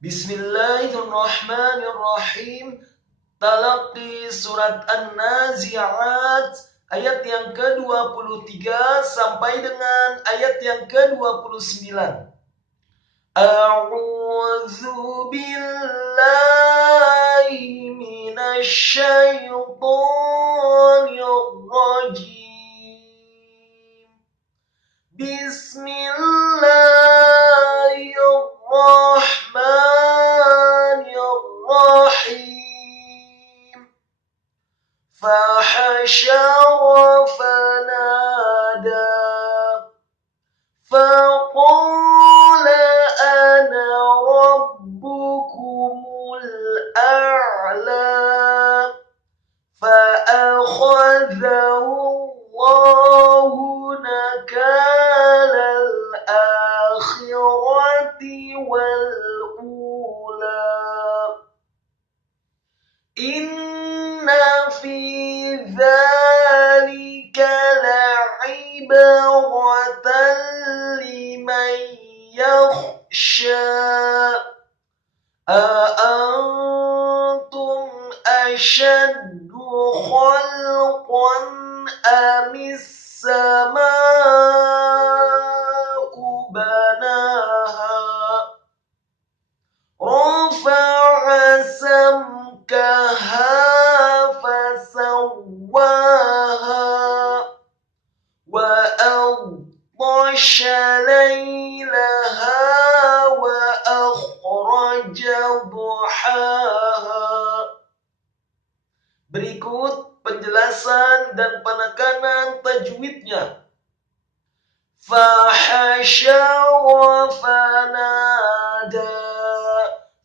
Bismillahirrahmanirrahim. Talaqi surat An-Nazi'at ayat yang ke-23 sampai dengan ayat yang ke-29. A'udzu billahi minasy syaithanir rajim. Bismillahirrahmanirrahim. Fahashara fanada faqala ana rabbukumul a'la fa'akhadhahu Allahu nakalal akhirati wal ula. Inna fi dzalika la'ibratan liman yakhsha. A'antum ashaddu khalqan amis samaa'u banaha rafa'a samkaha fasawwaha wa aghtasha laylaha wa akhraja duhaha. Berikut penjelasan dan penekanan tajwidnya. Fahashara fanada.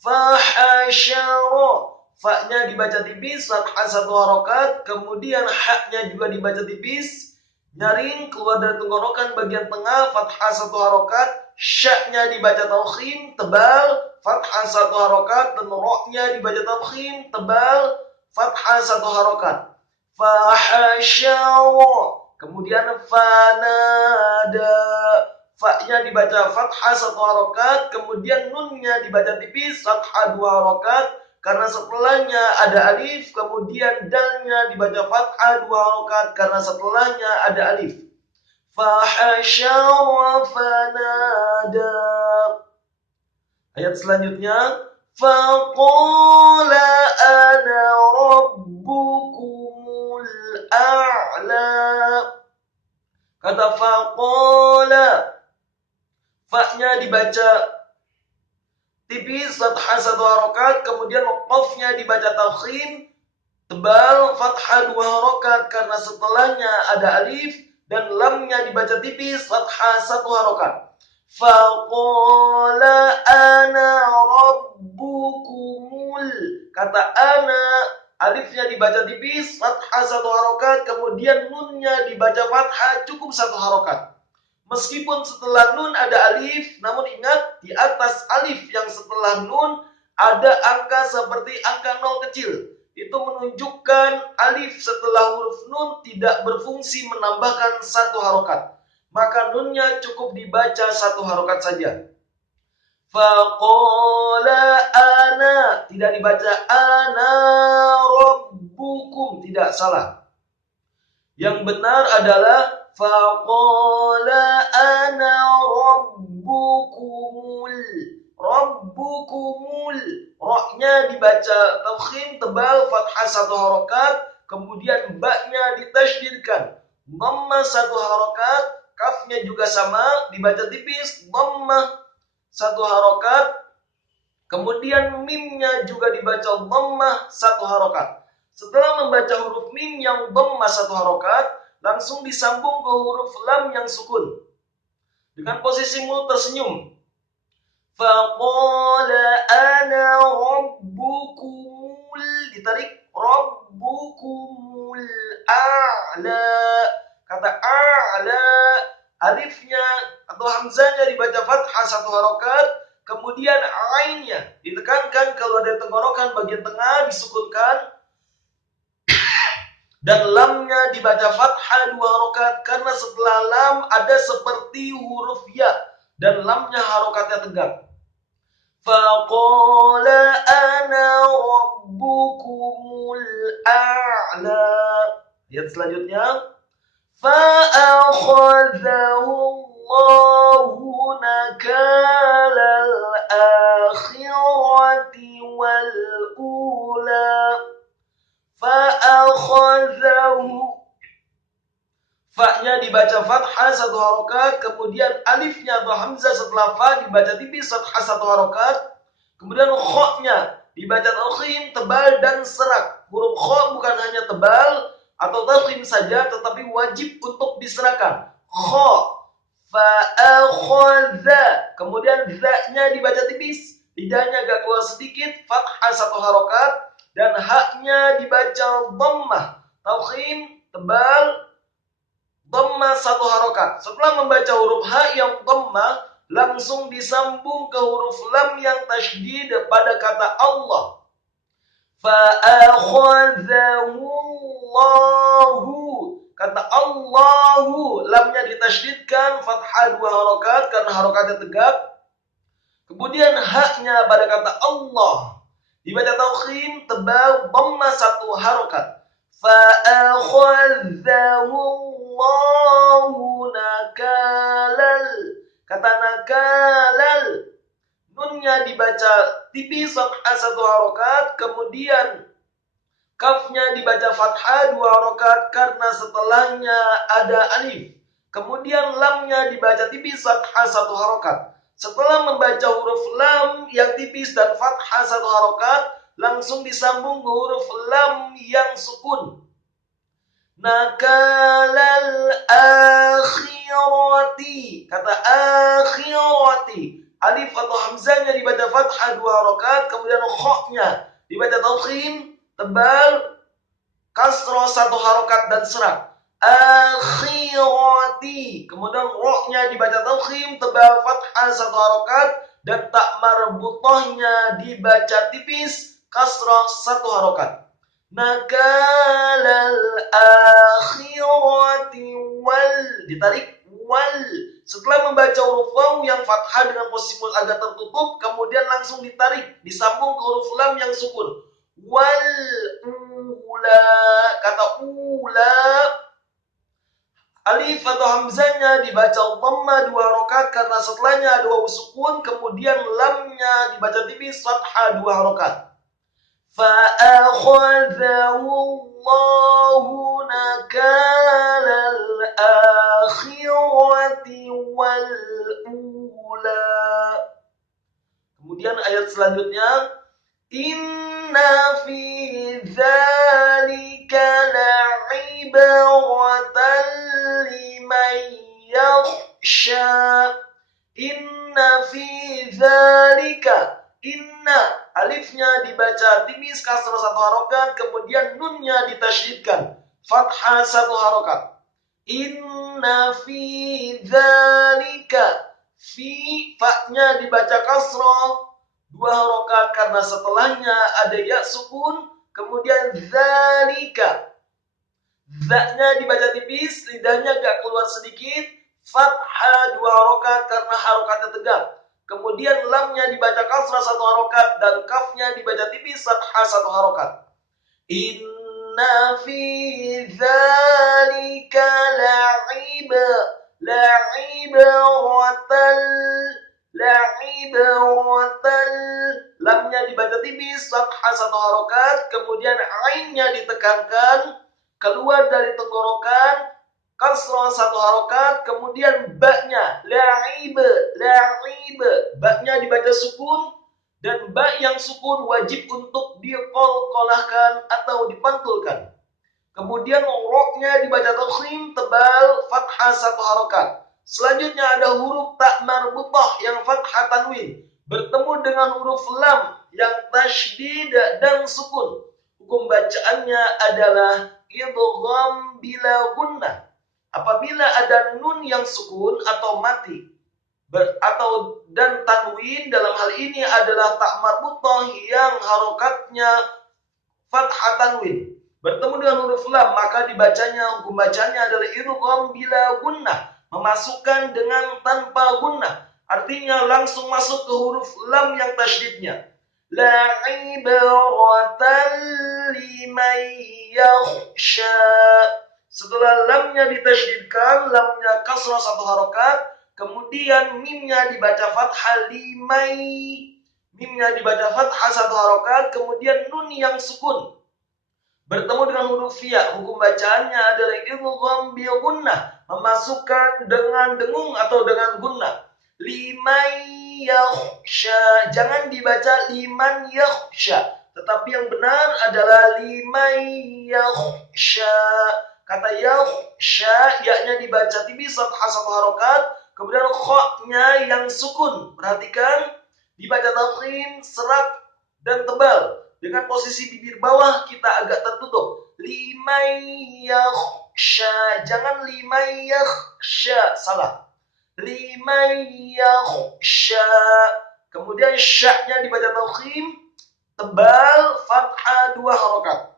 Fahashara, fa-nya dibaca tipis, fathah satu harokat, kemudian ha-nya juga dibaca tipis, nyaring keluar dari tenggorokan bagian tengah, fathah satu harokat, sya-nya dibaca taukhim, tebal, fathah satu harokat, dan ro-nya dibaca taukhim, tebal, fathah satu harokat. Fahashara, kemudian fanada, fa-nya dibaca fathah satu harokat, kemudian nun-nya dibaca tipis, fathah dua harokat, karena setelahnya ada alif, kemudian dal-nya dibaca fathah dua harokat, karena setelahnya ada alif. Fahashara fanada. Ayat selanjutnya, faqala ana rabbukumul a'la. Kata faqala, fa-nya dibaca tipis, fathah satu harokat, kemudian qaf-nya dibaca tafkhim, tebal, fathah dua harokat, karena setelahnya ada alif, dan lam-nya dibaca tipis, fathah satu harokat. Faqala ana rabbukumul. Kata ana, alifnya dibaca tipis, fathah satu harokat, kemudian nun-nya dibaca fathah cukup satu harokat. Meskipun setelah nun ada alif, namun ingat di atas alif yang setelah nun ada angka seperti angka 0 kecil. Itu menunjukkan alif setelah huruf nun tidak berfungsi menambahkan satu harokat. Maka nunnya cukup dibaca satu harokat saja. Faqala ana, tidak dibaca ana rabbukum, tidak, salah. Yang benar adalah faqala ana rabbukumul. Rabbukumul, ro-nya dibaca tafkhim, tebal, fathah satu harokat, kemudian ba-nya ditasydidkan, dhamma satu harokat, kaf-nya juga sama, dibaca tipis, dhamma satu harokat, kemudian mim-nya juga dibaca dhamma satu harokat. Setelah membaca huruf mim yang dhamma satu harokat, langsung disambung ke huruf lam yang sukun dengan posisi mulut tersenyum. Faqala ana rabbukumul, ditarik, rabbukumul a'la. Kata a'la, alifnya atau hamzanya dibaca fathah satu harokat, kemudian ainnya ditekankan kalau ada tenggorokan bagian tengah disukunkan, dan lamnya dibaca fathah dua harokat karena setelah lam ada seperti huruf ya dan lamnya harokatnya tegak. Faqala ana rabbukumul a'la. Ayat selanjutnya. Fa'akhadhahu Allahu nakalal akhirati wal ula. Fa'akhadhahu. Fa-nya dibaca fathah satu harokat, kemudian alifnya atau hamzah setelah fa dibaca tipis fathah satu harokat, kemudian kho-nya dibaca tafkhim tebal dan serak. Huruf kho bukan hanya tebal atau tafkhim saja, tetapi wajib untuk diserahkan. Kho, fa-akhadha, kemudian za-nya dibaca tipis, lidahnya agak keluar sedikit, fathah satu harokat, dan ha-nya dibaca dhammah, tafkhim tebal, dhammah satu harokat. Setelah membaca huruf ha yang dhammah, langsung disambung ke huruf lam yang tasydid pada kata Allah. Fa'akhadhahu Allahu. Kata Allahu, lamnya ditasydidkan, fathah dua harokat karena harokatnya tegak. Kemudian ha-nya pada kata Allah dibaca tafkhim tebal, dhammah satu harokat. Fa'akhadhahu Allahu nakalal. Kata nakalal, nunnya dibaca tipis fathah satu harokat, kemudian kafnya dibaca fathah dua harokat karena setelahnya ada alif. Kemudian lamnya dibaca tipis fathah satu harokat. Setelah membaca huruf lam yang tipis dan fathah satu harokat, langsung disambung ke huruf lam yang sukun. Nakalal akhirati. Kata akhirati, alif atau hamzahnya dibaca fathah dua harokat, kemudian kho-nya dibaca tafkhim tebal, kasroh satu harokat dan serak. Akhirati, kemudian ro-nya dibaca tafkhim tebal, fathah satu harokat, dan tak marbutohnya dibaca tipis, kasroh satu harokat. Nakalal akhirati wal, ditarik wal. Setelah membaca huruf waw yang fathah dengan posisi mul agak tertutup, kemudian langsung ditarik, disambung ke huruf lam yang sukun. Wal ula. Kata ula, alif atau hamzahnya dibaca dhammah dua harokat karena setelahnya ada waw sukun, kemudian lamnya dibaca tipis fathah dua harokat. فَأَخَذَهُ اللَّهُ نَكَالَ الْآخِرَةِ وَالْأُولَى. Kemudian ayat selanjutnya, Inna fi dzalika la'ibratan liman yakhsha. Inna fi dzalika, inna alifnya dibaca tipis kasroh satu harokat, kemudian nunnya ditasydidkan fathah satu harokat. Inna fi dzalika, fi, fa-nya dibaca kasroh dua harokat karena setelahnya ada ya sukun, kemudian dzalika, za-nya dibaca tipis, lidahnya agak keluar sedikit, fathah dua harokat karena harokatnya tegak. Kemudian lamnya dibaca kasrah satu harokat dan kafnya dibaca tipis fathah satu harokat. Inna fi dzalika la'ibratan, lamnya dibaca tipis fathah satu harokat, kemudian ainnya ditekankan keluar dari tenggorokan, kasroh satu harokat, kemudian ba-nya la'ib, ba-nya dibaca sukun, dan ba yang sukun wajib untuk diqalqalahkan atau dipantulkan. Kemudian ro-nya dibaca tafkhim tebal, fathah satu harokat. Selanjutnya ada huruf ta marbutah yang fathah tanwin bertemu dengan huruf lam yang tasydid dan sukun. Hukum bacaannya adalah idgham bila gunnah. Apabila ada nun yang sukun atau mati dan tanwin, dalam hal ini adalah ta marbutah yang harokatnya fathah tanwin bertemu dengan huruf lam, maka dibacanya, hukum bacanya adalah idgham bila gunnah, memasukkan dengan tanpa gunnah. Artinya langsung masuk ke huruf lam yang tasydidnya. La ibratan liman yakhsha. Setelah lamnya ditasydidkan, lamnya kasrah 1 harokat, kemudian mimnya dibaca fathah limai. Mimnya dibaca fathah 1 harokat, kemudian nun yang sukun bertemu dengan huruf ya. Hukum bacaannya adalah idgham bil gunnah, memasukkan dengan dengung atau dengan gunnah. Liman yakhsha, jangan dibaca liman yakhsha, tetapi yang benar adalah liman yakhsha. Kata yakhsha, ya-nya dibaca tipis fathah 1 harokat, kemudian kha-nya yang sukun. Perhatikan, dibaca tafkhim, serak dan tebal. Dengan posisi bibir bawah kita agak tertutup. Liman yakhsha, jangan liman yakhsha, salah. Liman yakhsha. Kemudian sya-nya dibaca tafkhim, tebal, fathah 2 harokat.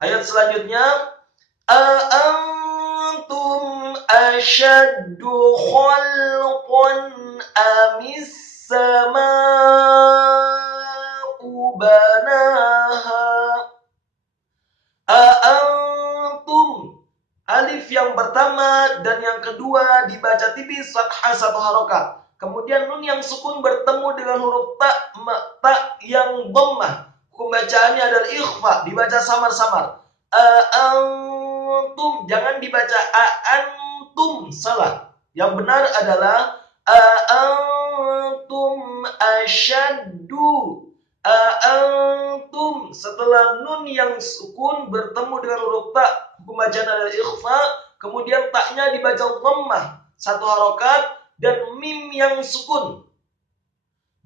Ayat selanjutnya, A'antum asyaddu khalqan amis sama'u banaha. A'antum, alif yang pertama dan yang kedua dibaca tipis fathah 1 harokat. Kemudian nun yang sukun bertemu dengan huruf ta yang dhammah. Hukum bacaannya adalah ikhfa, dibaca samar-samar. A'antum, jangan dibaca a'antum, salah. Yang benar adalah a'antum asyaddu. A'antum, setelah nun yang sukun bertemu dengan huruf ta, hukum bacaan adalah ikhfa, kemudian taknya dibaca dhammah 1 harokat, dan mim yang sukun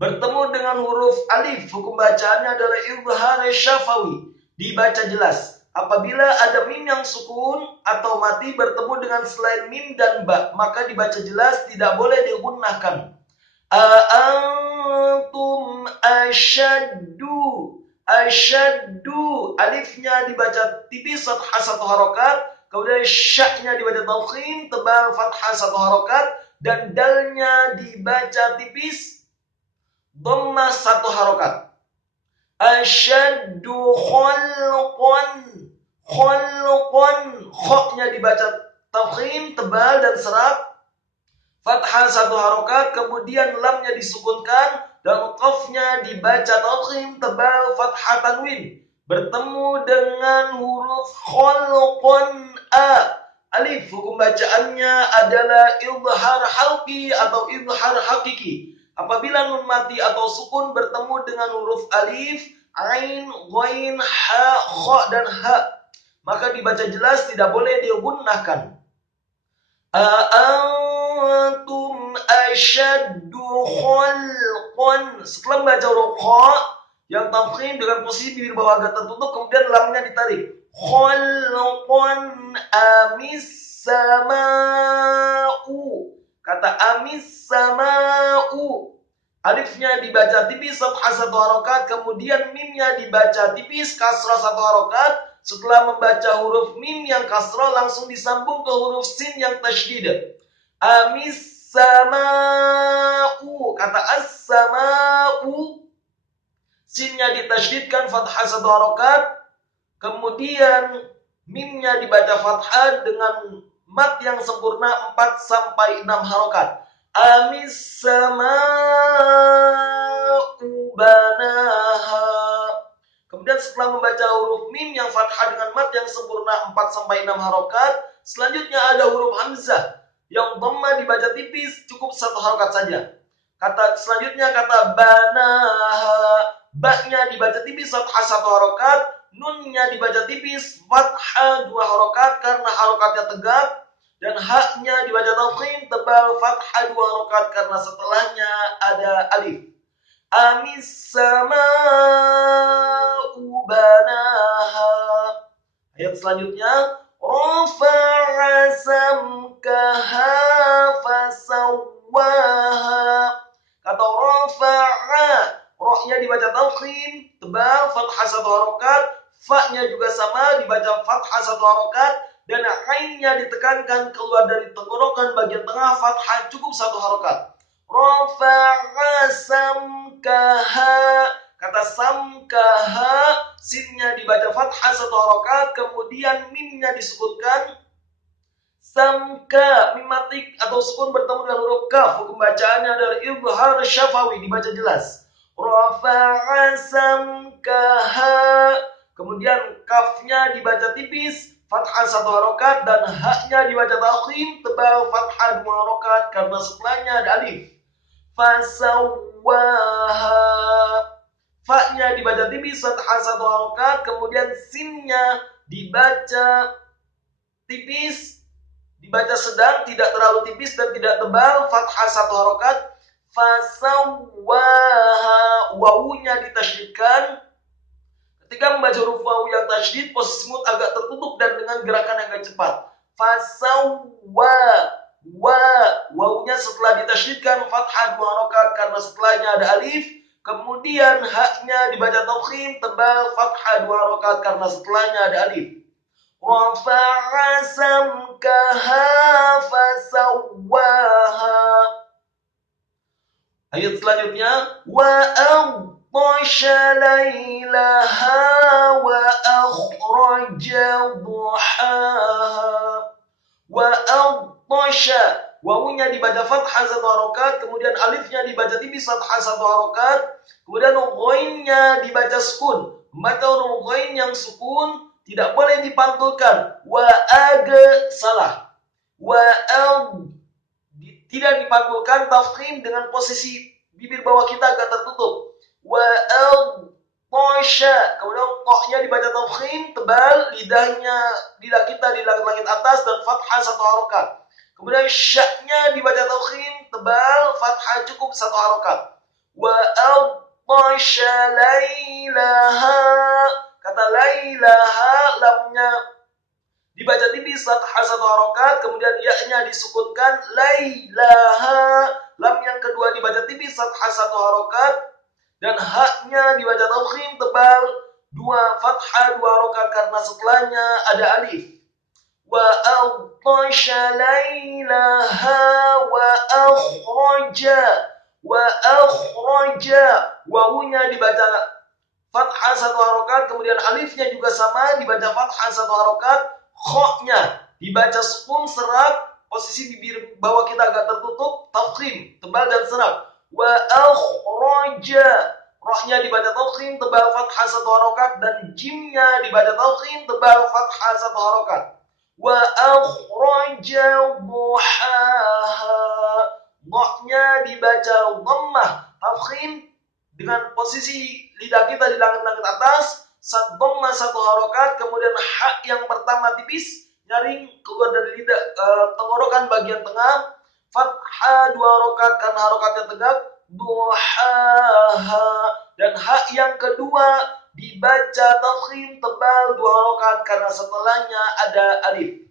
bertemu dengan huruf alif, hukum bacaannya adalah izhar syafawi, dibaca jelas. Apabila ada mim yang sukun atau mati bertemu dengan selain mim dan ba, maka dibaca jelas, tidak boleh digunakan. A'antum asyaddu. Asyaddu, alifnya dibaca tipis fathah 1 harokat, kemudian sya-nya dibaca tafkhim, tebal fathah 1 harokat, dan dalnya dibaca tipis dhammah 1 harokat. Asyaddu khalqan. Khalqan, kha-nya dibaca tafkhim, tebal dan serak, fathah 1 harokat, kemudian lamnya disukunkan dan qafnya dibaca tafkhim, tebal, fathah tanwin, bertemu dengan huruf khalqan a. Alif, hukum bacaannya adalah izhar halqi atau izhar hakiki. Apabila nun mati atau sukun bertemu dengan huruf alif, ain, ghain, ha, kha dan ha, maka dibaca jelas, tidak boleh digunakan. A'antum asyaddu khalqan. Setelah membaca huruf kha yang tafkhim dengan posisi bibir bawah agak tertutup, kemudian lamnya ditarik. Khalqan amis sama'u. Kata amis sama'u, alifnya dibaca tipis fathah 1 harokat, kemudian mimnya dibaca tipis kasrah 1 harokat. Setelah membaca huruf mim yang kasrah langsung disambung ke huruf sin yang tasydid. Amis sama'u. Kata as-sama'u, sinnya ditasydidkan fathah 1 harokat, kemudian mimnya dibaca fathah dengan mat yang sempurna 4 sampai 6 harokat. Amis sama'u banaha. Kemudian setelah membaca huruf mim yang fathah dengan mat yang sempurna 4 sampai 6 harokat, selanjutnya ada huruf hamzah yang dhammah dibaca tipis, cukup 1 harokat saja. Selanjutnya kata banaha, ba-nya dibaca tipis fathah 1 harokat, nunnya dibaca tipis fathah 2 harokat karena harokatnya tegak, dan ha-nya dibaca tafkhim, tebal, fathah 2 harokat karena setelahnya ada alif. Amis sama'u banaha. Ayat selanjutnya, rafa'a samkaha fasawwaha. Kata rafa'a, ro-nya dibaca tafkhim, tebal, fathah 1 harokat, fa-nya juga sama dibaca fathah 1 harokat, dan ainnya ditekankan keluar dari tenggorokan bagian tengah fathah cukup 1 harokat. Rafa'a samkaha, kata samkaha, sinnya dibaca fathah 1 harokat, kemudian mimnya disukunkan. Samka, mim matik atau sukun bertemu dengan huruf kaf. Hukum bacaannya adalah izhar syafawi, dibaca jelas. Rafa'a samkaha. Kemudian kafnya dibaca tipis, fathah 1 harokat, dan haknya dibaca tafkhim, tebal, fathah 2 harokat, karena setelahnya ada alif. Fasawwaha. Fa-nya dibaca tipis, fathah 1 harokat, kemudian sinnya dibaca tipis, dibaca sedang, tidak terlalu tipis dan tidak tebal, fathah 1 harokat. Fasawwaha, wawunya ditasydidkan. Ketika membaca huruf wawu yang tasydid, posisi mut agak tertutup dan dengan gerakan yang agak cepat. Fasawwa, wawunya setelah ditasydidkan fathah 2 harokat karena setelahnya ada alif. Kemudian haknya dibaca tafkhim, tebal, fathah 2 harokat karena setelahnya ada alif. Rafa'a samkaha fasawwaha. Ayat selanjutnya, wa aghtasha laylaha wa akhraja duhaha. Wa aghtasha, wawunya dibaca fathah 1 harokat, kemudian alifnya dibaca tipis fathah 1 harokat, kemudian ghainnya dibaca sukun. Membaca huruf ghain yang sukun tidak boleh dipantulkan. Salah. Tidak dipantulkan, tafkhim dengan posisi bibir bawah kita agak tertutup. Tasha. Kemudian qa-nya dibaca tafkhim, tebal, lidah kita di langit-langit atas dan fathah 1 harokat. Kemudian sya-nya dibaca tafkhim, tebal, fathah cukup 1 harokat. Tasha laylaha. Kata laylaha, lamnya dibaca tipis fathah 1 harokat, kemudian ya-nya disukunkan, laylaha. Lam yang kedua dibaca tipis fathah 1 harokat, dan haknya dibaca tafkhim, tebal, 2 fathah 2 harokat karena setelahnya ada alif. Wa aghtasha laylaha wa akhraja. Wawunya dibaca fathah 1 harokat, kemudian alifnya juga sama dibaca fathah 1 harokat. Kha-nya dibaca sukun serak, posisi bibir bawah kita agak tertutup, tafkhim, tebal dan serak. Wa akhraja, rohnya dibaca tafkhim, tebal, fathah 1 harokat, dan jimnya dibaca tafkhim, tebal, fathah 1 harokat. Wa akhraja duhaha, rohnya dibaca dhammah, tafkhim, dengan posisi lidah kita di langit-langit atas, dhammah 1 harokat, kemudian hak yang pertama tipis, nyaring keluar dari lidah, tenggorokan bagian tengah, fathah 2 harokat karena harokatnya tegak, duhaha, dan hak yang kedua dibaca tafkhim, tebal, 2 harokat karena setelahnya ada alif.